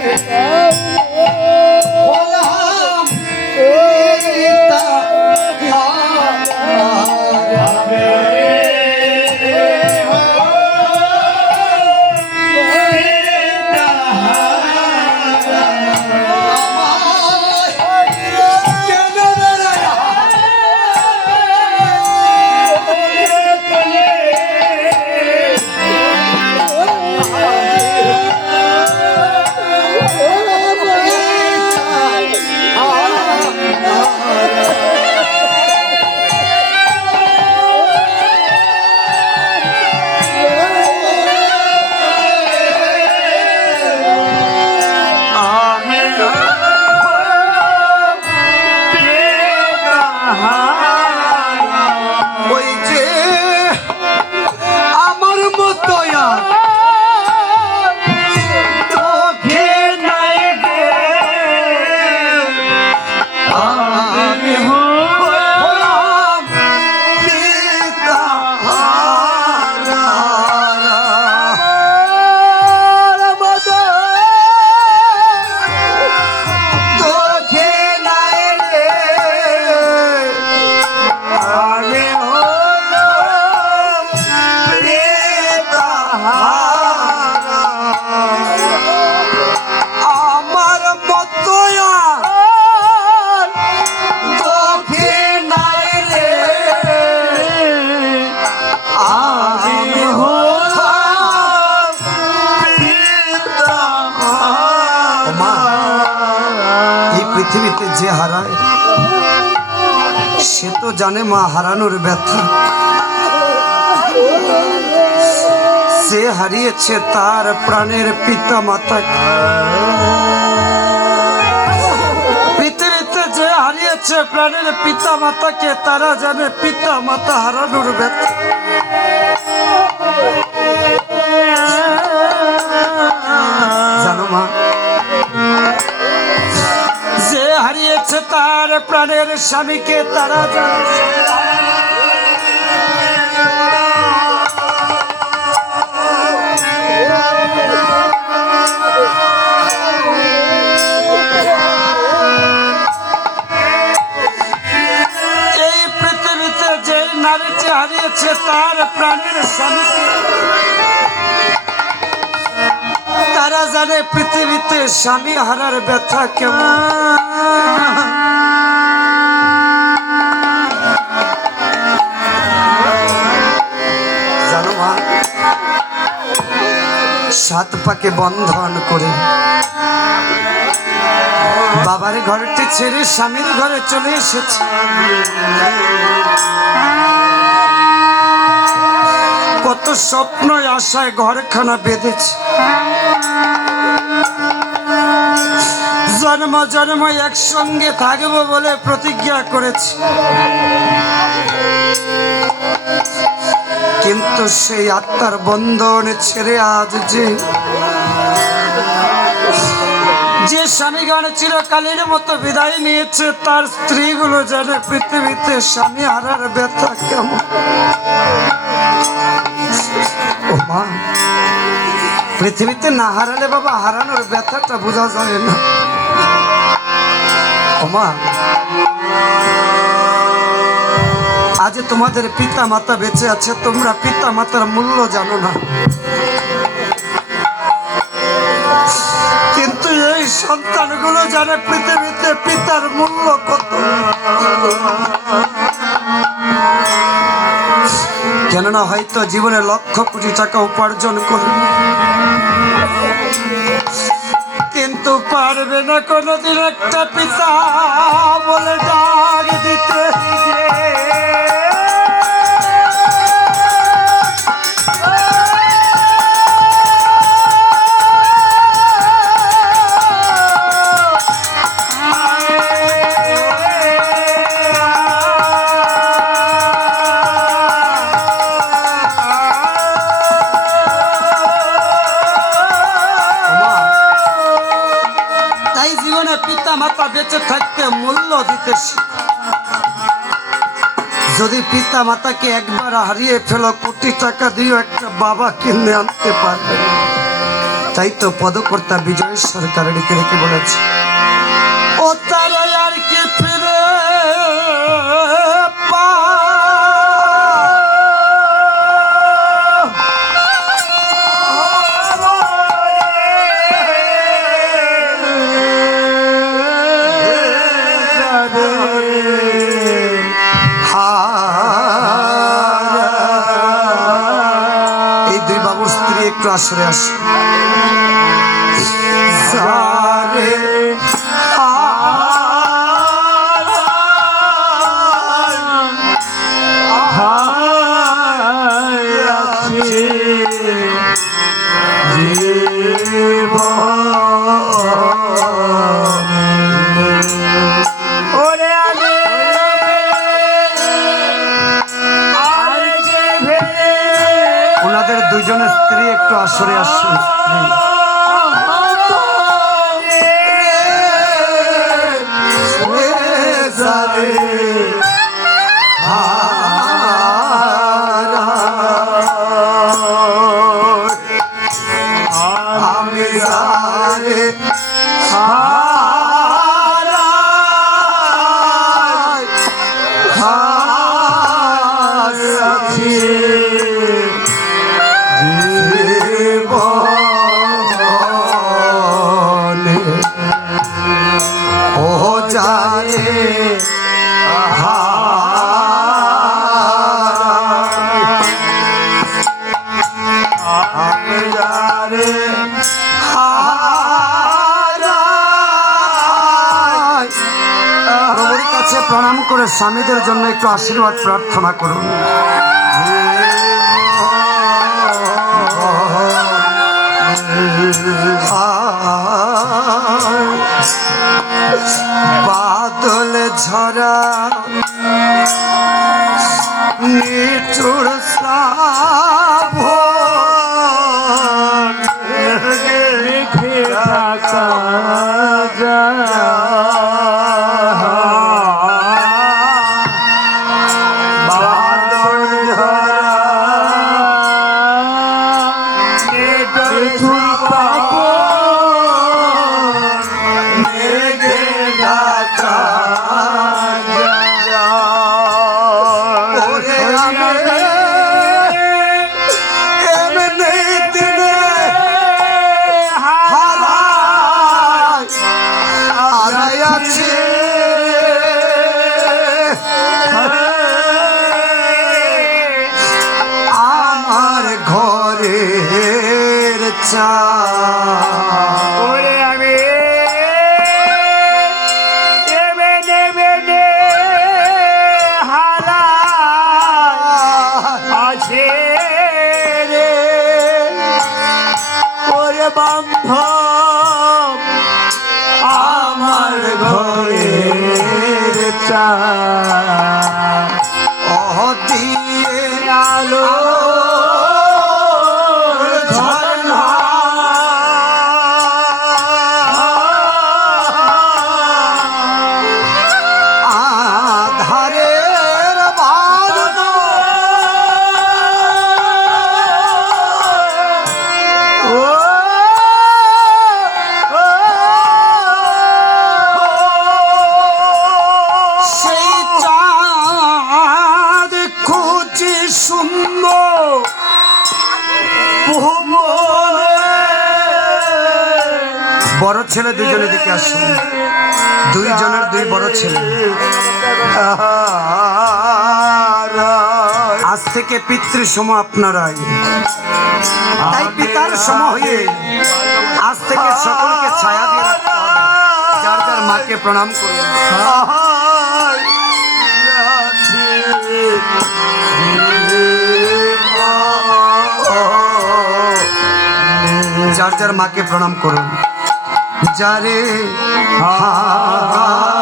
Yeah. যে হারায়, সে তো জানে মা হারানোর ব্যথা। সে হারিয়েছে তার প্রাণের পিতা মাতা পৃথিবীতে যে হারিয়েছে প্রাণের পিতা মাতাকে তারা জানে পিতা মাতা হারানোর ব্যথা। জানো মা হারিয়েছে তার প্রাণের স্বামীকে তারা জানে। এই পৃথিবীতে যে নারীটি হারিয়েছে তার প্রাণের স্বামীকে, তারা জানে পৃথিবীতে স্বামী হারার ব্যথা কেমন। সাত পাকে বন্ধন করে বাবার ঘরটি ছেড়ে স্বামীর ঘরে চলে এসেছে। কত স্বপ্ন আশায় ঘরখানা বেঁধেছে। জন্ম জন্ম একসঙ্গে থাকব বলে প্রতিজ্ঞা করেছি। কিন্তু সেই আত্মার বন্ধন ছেড়ে আজ যে যে স্বামীগণ চিরকালের মতো বিদায় নিয়েছে, তার স্ত্রীগুলো জানে পৃথিবীতে স্বামী হারার ব্যথা কেমন। পৃথিবীতে না হারালে বাবা হারানোর ব্যথাটা বোঝা যায় না। ও মা আজ তোমাদের পিতা মাতা বেঁচে আছে, তোমরা পিতা মাতার মূল্য জানো না। কিন্তু এই সন্তানগুলো জানে পৃথিবীতে পিতার মূল্য কত। কেননা হয়তো জীবনে লক্ষ কোটি টাকা উপার্জন করবে কিন্তু পারবে না কোনোদিন একটা পিতা বলে ডাক দিতে। যদি পিতা মাতাকে একবার হারিয়ে ফেলো, কোটি টাকা দিয়েও একটা বাবা কিনে আনতে পারবে তাই তো পদকর্তা বিজয় সরকার ডেকে রেখে বলেছে। একটু আসরে আসে আমি প্রণাম করে স্বামীদের জন্য একটু আশীর্বাদ প্রার্থনা করুন। বাদল ঝরা নিচুর শ্রাবণ আজ থেকে পিতৃ সম আপনারাই। তাই পিতার সম হয়ে আজ থেকে সকলকে ছায়া দিয়ে। যার যার মাকে প্রণাম করুন। যার যার মাকে প্রণাম করুন। যারে আমি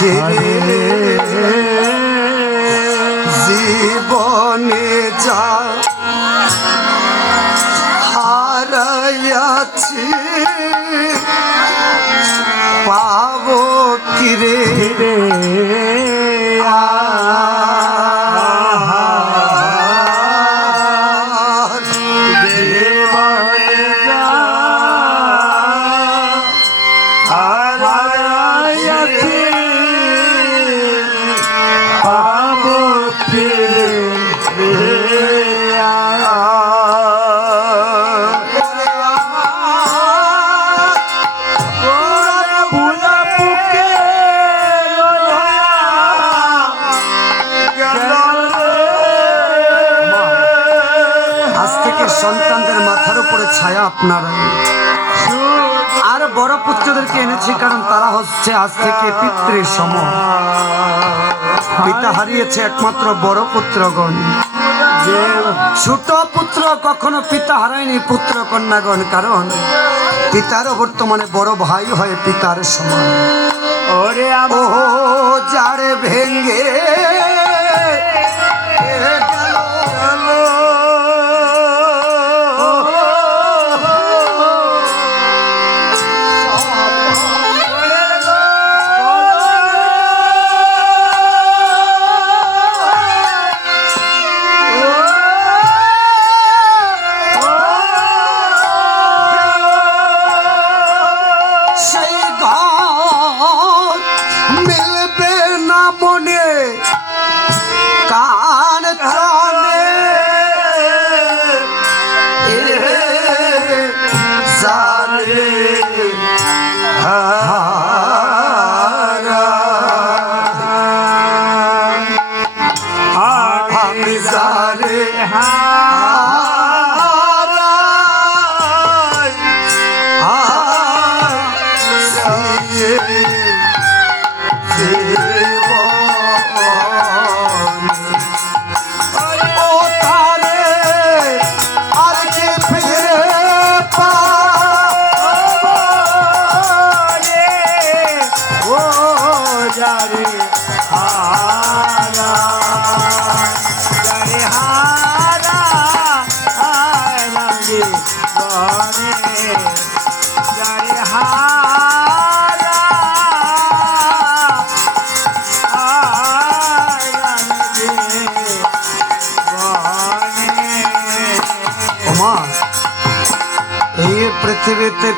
জীবনে সখী রে জীবনে যা হারাইয়াছি পাবো কিরে? রে উপরে ছায়া আপনারা। আর বড় পুত্রদেরকে এনেছি কারণ তারা হচ্ছে আজ থেকে পিতৃ সম। পিতা হারিয়েছে একমাত্র বড় পুত্রগণ। ছোট পুত্র কখনো পিতা হারায়নি পুত্র কন্যাগণ কারণ পিতার বর্তমানে বড় ভাই হয় পিতার সমান। ওরে ও যারে ভেঙ্গে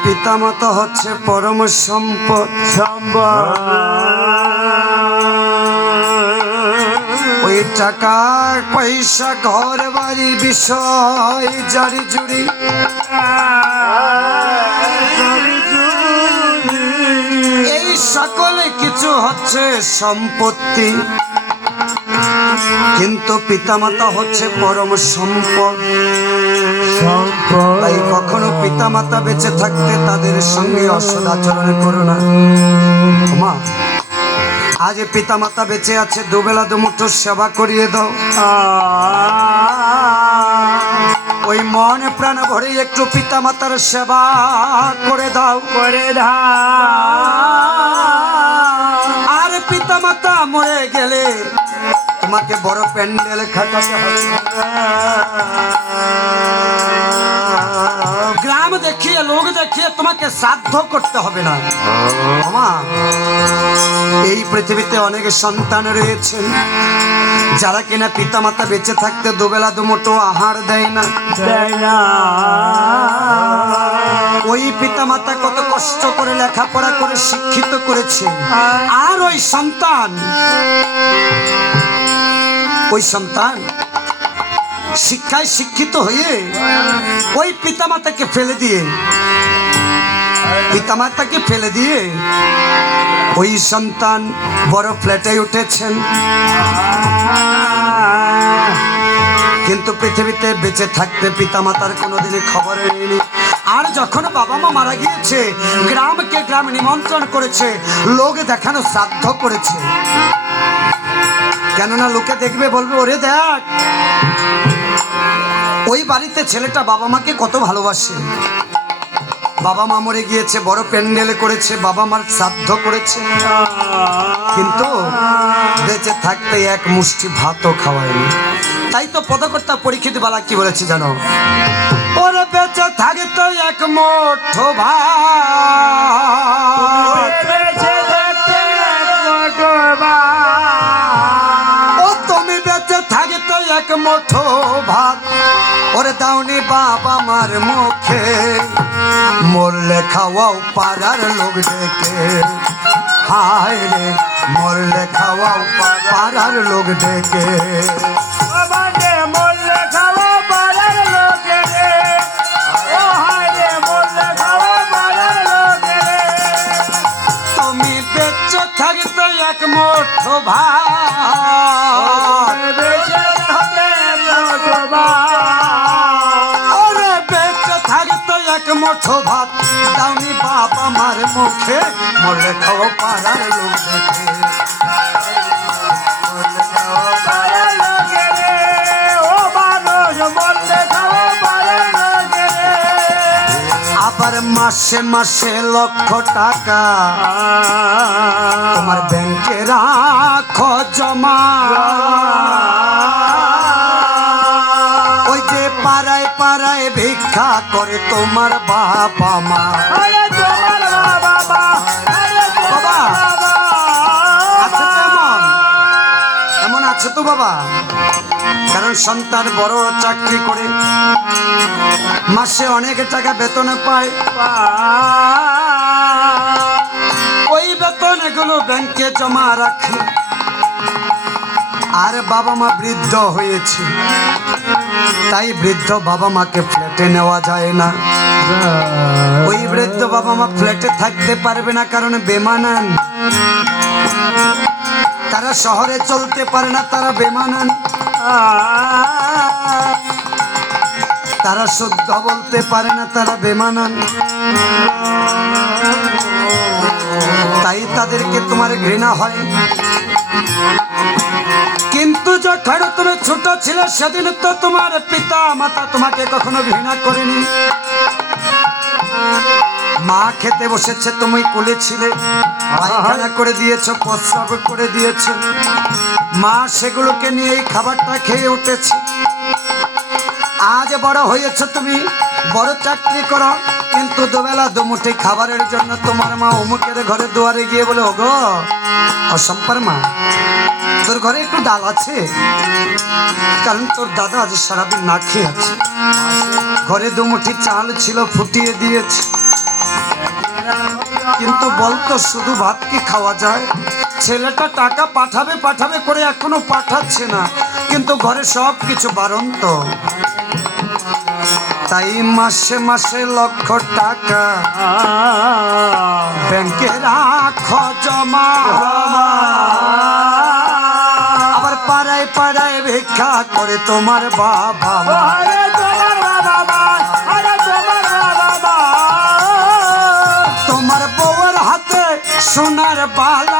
পিতামাতা হচ্ছে পরম সম্পদ ওই টাকা পয়সা, ঘর, বাড়ি, বিষয় জারি জুড়ি। এই সকলে কিছু হচ্ছে সম্পত্তি। কিন্তু পিতামাতা হচ্ছে পরম সম্পদ। তাই কখনো পিতা মাতা বেঁচে থাকতে তাদের সঙ্গে অসদাচরণ করো না। মা আজ পিতামাতা বেঁচে আছে দুবেলা দুমুঠো সেবা করিয়ে দাও। ওই মন প্রাণ ভরে একটু পিতা মাতার সেবা করে দাও। করে ধা আর পিতামাতা মরে গেলে তোমাকে বড় প্যান্ডেল খাটাতে হবে। দেখিয়ে লোক দেখিয়ে তোমাকে সাধ্য করতে হবে না। মামা এই পৃথিবীতে অনেক সন্তান রয়েছেন যারা কিনা পিতামাতা বেঁচে থাকতে দুবেলা দুমোটো আহার দেয় না। দেয় না। ওই পিতামাতা কত কষ্ট করে লেখাপড়া করে শিক্ষিত করেছে। আর ওই সন্তান ওই সন্তান শিক্ষায় শিক্ষিত হয়ে ওই পিতামাতাকে ফেলে দিয়ে, পিতামাতাকে ফেলে দিয়ে ওই সন্তান বড় ফ্ল্যাটে উঠেছেন। কিন্তু পৃথিবীতে বেঁচে থাকতে পিতামাতার কোনোদিনই খবর নেই আর যখন বাবা মা মারা গিয়েছে, গ্রামকে গ্রাম নিমন্ত্রণ করেছে, লোক দেখানো শ্রাদ্ধ করেছে। কেননা লোকে দেখবে, বলবে, ওরে দেখ ওই বাড়িতে ছেলেটা বাবা মাকে কত ভালোবাসে। বাবা মা মরে গিয়েছে, বড় প্যান্ডেল করেছে, বাবা মার শ্রাদ্ধ করেছে। কিন্তু বেঁচে থাকতে এক মুষ্টি ভাতও খাওয়ায়নি। তাই তো পদকর্তা পরীক্ষিত বালা কি বলেছে জানো? ওরে বেঁচে থাকতে এক মুঠো ভাত। ও তুমি বেঁচে থাকতে এক মুঠো ভাত। ওরে দাউনি বাবা মার মুখে। মরলে খাওয়াও পাড়ার লোক ডেকে। হায় রে মরলে খাওয়াও পাড়ার লোক ডেকে। বাবারে মরলে খাওয়া পাড়ার মুখে মরলে খাওয়াও পাড়ার লোক ডেকে লোকে রে। ও মানুষ মরলে খাওয়া পাড়ার লোকে রে। আবার মাসে মাসে লক্ষ টাকা তোমার ব্যাংকে রাখো জমা ওই যে পাড়ায় পাড়ায় ভিক্ষা করে তোমার বাবা বাবা, কারণ সন্তান বড় চাকরি করে, মাসে অনেক টাকা বেতন পায়। ওই বেতন এগুলো ব্যাংকে জমা রাখে। আর বাবা মা বৃদ্ধ হয়েছে। তাই বৃদ্ধ বাবা মাকে ফ্ল্যাটে নেওয়া যায় না। ওই বৃদ্ধ বাবা মা ফ্ল্যাটে থাকতে পারবে না কারণ বেমানান। তারা শহরে চলতে পারে না, তারা বেমানান। তারা শুদ্ধ বলতে পারে না, তারা বেমানান। তাই তাদেরকে তোমার ঘৃণা হয়। কিন্তু যখন তুমি ছোট ছিল, সেদিন তো তোমার পিতা মাতা তোমাকে কখনো ঘৃণা করেনি। মা খেতে বসেছে, তুমি কুলে ছিলে। পায়খানা করে দিয়েছ প্রস্রাব করে দিয়েছ। মা সেগুলোকে নিয়ে এই খাবারটা খেয়ে উঠেছে। আজ বড় হয়েছে তুমি, বড় চাকরি করো। কিন্তু দুবেলা দুমুঠি খাবারের জন্য তোমার মা অমুকের ঘরে দুয়ারে গিয়ে বলে, ওগো, অসম্পার মা, তোর ঘরে একটু ডাল আছে? কারণ তোর দাদা আজ সারাদিন না খেয়ে আছে। ঘরে দুমুঠি চাল ছিল, ফুটিয়ে দিয়েছে। কিন্তু বলতো শুধু ভাত কি খাওয়া যায়? ছেলেটা টাকা পাঠাবে পাঠাবে করে এখনও পাঠাচ্ছে না। কিন্তু ঘরে সব কিছু বারণ তো তাই মাসে মাসে লক্ষ টাকা ব্যাংকে রাখো জমা আবার পাড়ায় পাড়ায় ভিক্ষা করে তোমার বাবা। তোমার বউয়ের হাতে সোনার বালা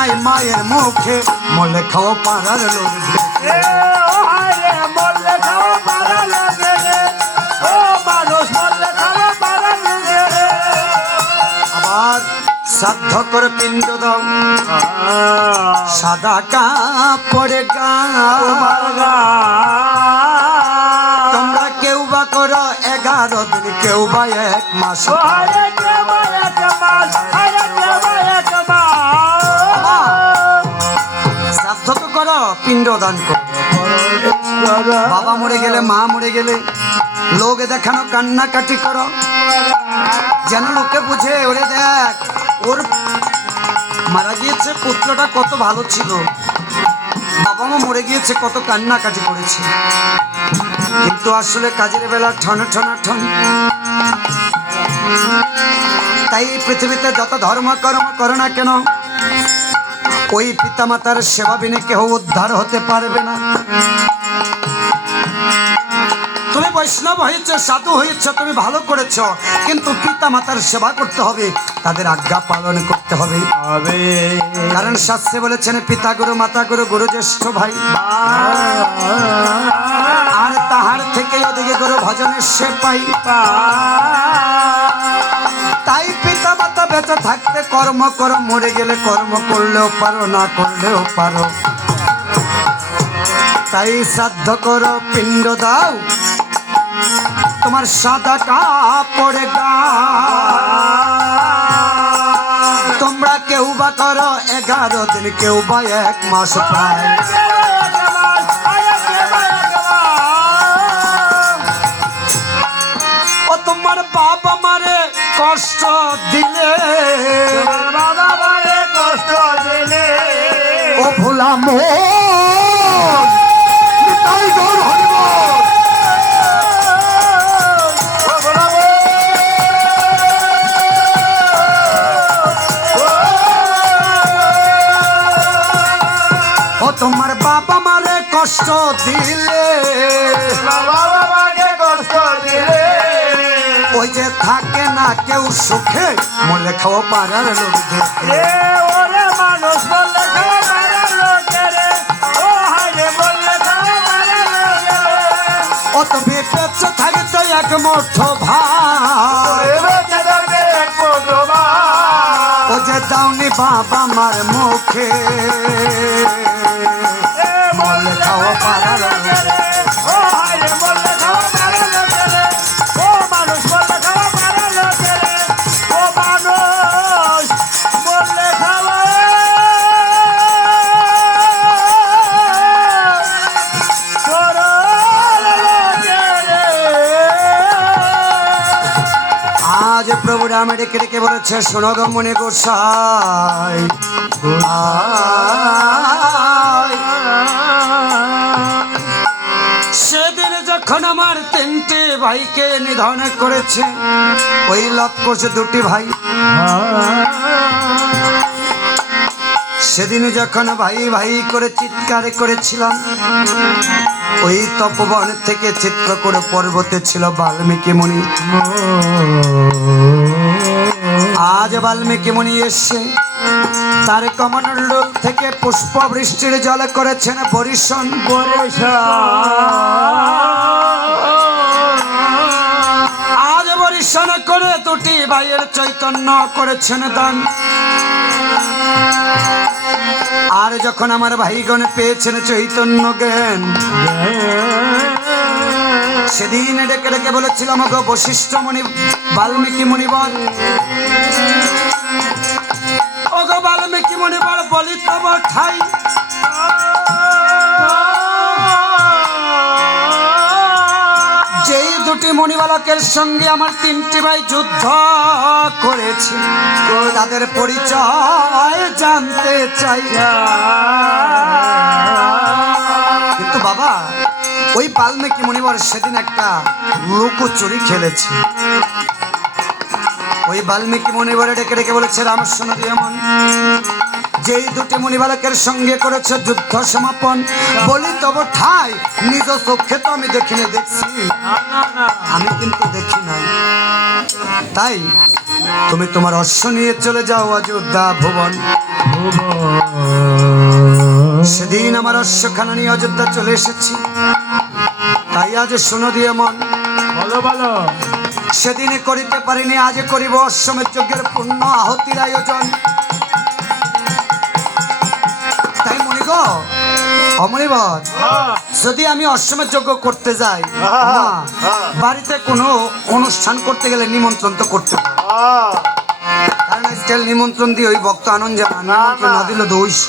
নাই মায়ের মুখে। মলে খাও পাড়ার লোক। আবার শ্রাদ্ধ করে পিণ্ড দাও। সাদা কাপড়ে গা। তোমরা কেউ বা করো এগারো দিন কেউ বা এক মাস। পিণ্ড দান করো। বাবা মরে গেলে, মা মরে গেলে, লোক দেখানো কান্নাকাটি করো। যেন লোকে বুঝে, ওরে দেখ, ওর মারা গিয়েছে, পুত্রটা কত ভালো ছিল। বাবা মা মরে গিয়েছে, কত কান্নাকাটি করেছে। কিন্তু আসলে কাজের বেলা ঠন ঠনা ঠন। তাই পৃথিবীতে যত ধর্ম কর্ম করো না কেন ওই পিতামাতার সেবা বিনে কেউ উদ্ধার হতে পারবে না? তুমি বৈষ্ণব হয়েছে সাধু হয়েছে তুমি ভালো করেছ কিন্তু পিতা মাতার সেবা করতে হবে তাদের আজ্ঞা পালন করতে হবে। কারণ শাস্ত্রে বলেছেন পিতা গুরু মাতা গুরু গুরু জ্যেষ্ঠ ভাই। আর তাহার থেকে ওদিকে গুরু ভজনের সে পাই। তাই পিতা মাতা বেঁচে থাকতে কর্ম করো, মরে গেলে কর্ম করলেও পারো, না করলেও পারো। তাই শ্রাদ্ধ করো, পিণ্ড দাও। তোমার গা। তোমরা কেউ বা করো, এগারো দিন কেউ বা এক মাস প্রায় ও তোমার বাবা মারে কষ্ট দিলে। বাবারে কষ্ট দিলে ও ভোলা নিতাই গৌর হরিবল। ও তোমার বাবা মারে কষ্ট দিলে। ওই যে থাকে না কেউ সুখে মলে খাওয়া পাড়ার লোক দেখে মানুষ বললে খাওয়া পাড়ার লোকেরে ও হাইরে বললে খাওয়া পাড়ার লোকেরে ও তুমি পেছে থাকতে এক মুঠ ভাই ও যে দাউনি বাবা মার মুখে। মলে খাওয়া পাড়ার ডেকে বলেছে, শোনো গো মনে গোসাই। সেদিন যখন আমার তিনটি ভাইকে নিধন করেছে, ওই লাভ করছে দুটি ভাই। সেদিন যখন ভাই ভাই করে চিৎকার করেছিলাম, ওই তপবন থেকে চিত্রকূট পর্বতে ছিল বাল্মীকি মুনি। আজ বাল্মীকি মুনি এসে তার কমণ্ডল থেকে পুষ্প বৃষ্টির জল করেছেন বরিশন আজ বরিশন করে দুটি ভাইয়ের চৈতন্য করেছেন দান। আর যখন আমার ভাইগণ পেয়েছেন চৈতন্য জ্ঞান সেদিন ডেকে ডেকে বলেছিলাম গো বশিষ্ঠ মণি বাল্মীকি মুনিবর ও গো বাল্মীকি মুনিবর বলি তব ঠাই যেই দুটি মণিবালকের সঙ্গে আমার তিনটি ভাই যুদ্ধ করেছে তাদের পরিচয় জানতে চাই। কিন্তু বাবা ওই বাল্মীকি মুনিবর সেদিন একটা লুকোচুরি খেলেছে। ওই বাল্মীকি মুনিবরে ডেকে ডেকে বলেছে রামস্বনদী এমন যেই দুটি মণিবালকের সঙ্গে করেছে যুদ্ধ সমাপন, বলি তব ঠাই, নিজ চোখে তো আমি দেখিনি, দেখছি। আমি কিন্তু দেখি নাই। তাই তুমি তোমার অশ্ব নিয়ে চলে যাও অযোধ্যা ভুবন। সেদিন আমার অশ্বখানা নিয়ে অযোধ্যা চলে এসেছি। তাই আজ শোনো দিয়ে মন। বলো বলো। সেদিনে করিতে পারিনি আজ করিব অশ্বমের যজ্ঞের পূর্ণ আহতির আয়োজন। তাই মনে গো অমনিবর যদি আমি অষ্টমের যজ্ঞ করতে যাই না বাড়িতে কোনো অনুষ্ঠান করতে গেলে নিমন্ত্রণ তো করতে কারণ আজকাল নিমন্ত্রণ দিয়ে ওই ভক্ত আনন্দ নিমন্ত্রণ না দিল দৈশ